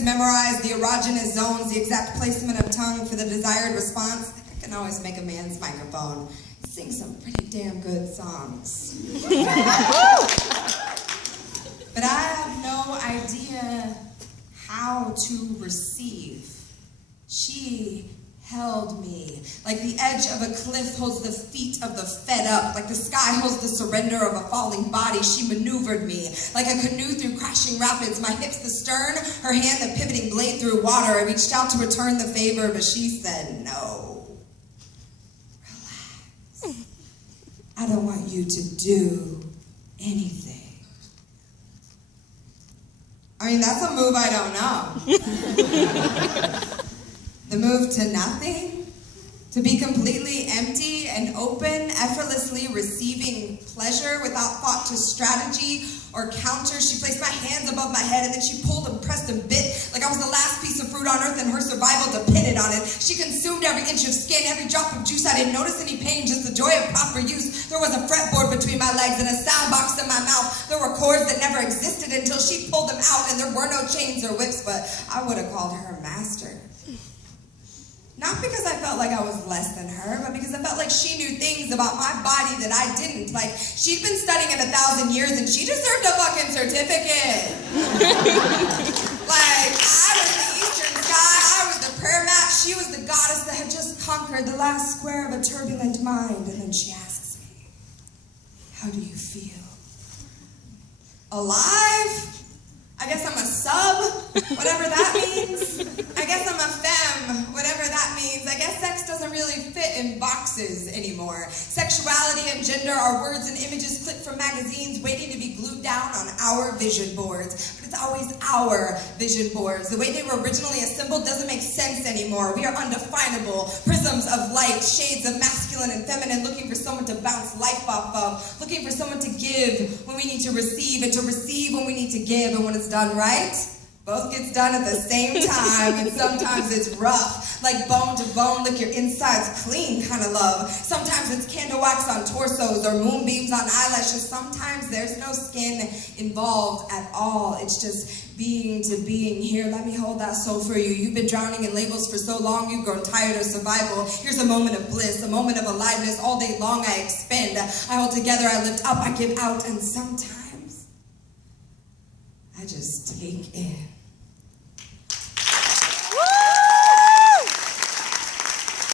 Memorize the erogenous zones, the exact placement of tongue for the desired response. I can always make a man's microphone sing some pretty damn good songs. But I have no idea how to receive. She held me like the edge of a cliff holds the feet of the fed up, like the sky holds the surrender of a falling body. She maneuvered me like a canoe through crashing rapids, my hips the stern, her hand the pivoting blade through water. I reached out to return the favor, but she said no. Relax. I don't want you to do anything. I mean, that's a move I don't know. The move to nothing, to be completely empty and open, effortlessly receiving pleasure without thought to strategy or counter. She placed my hands above my head and then she pulled and pressed and bit like I was the last piece of fruit on earth and her survival depended on it. She consumed every inch of skin, every drop of juice. I didn't notice any pain, just the joy of proper use. There was a fretboard between my legs and a sound box in my mouth. There were chords that never existed until she pulled them out, and there were no chains or whips, but I would have called her master. Not because I felt like I was less than her, but because I felt like she knew things about my body that I didn't. Like, she'd been studying it 1,000 years and she deserved a fucking certificate. Like, I was the eastern sky, I was the prayer mat, she was the goddess that had just conquered the last square of a turbulent mind. And then she asks me, how do you feel? Alive? I guess I'm a sub, whatever that means. I guess I'm a femme, whatever that means. I guess sex doesn't really fit in boxes anymore. Sexuality and gender are words and images clipped from magazines waiting to be glued down on our vision boards. But it's always our vision boards. The way they were originally assembled doesn't make sense anymore. We are undefinable, prisms of light, shades of masculine and feminine, looking for someone to bounce life off of, looking for someone to give when we need to receive, and to receive when we need to give. And when it's done right, both gets done at the same time, and sometimes it's rough, like bone to bone, lick your insides clean kind of love. Sometimes it's candle wax on torsos or moonbeams on eyelashes. Sometimes there's no skin involved at all. It's just being to being. Here, let me hold that soul for you. You've been drowning in labels for so long, you've grown tired of survival. Here's a moment of bliss, a moment of aliveness. All day long I expend, I hold together, I lift up, I give out, and sometimes I just take in.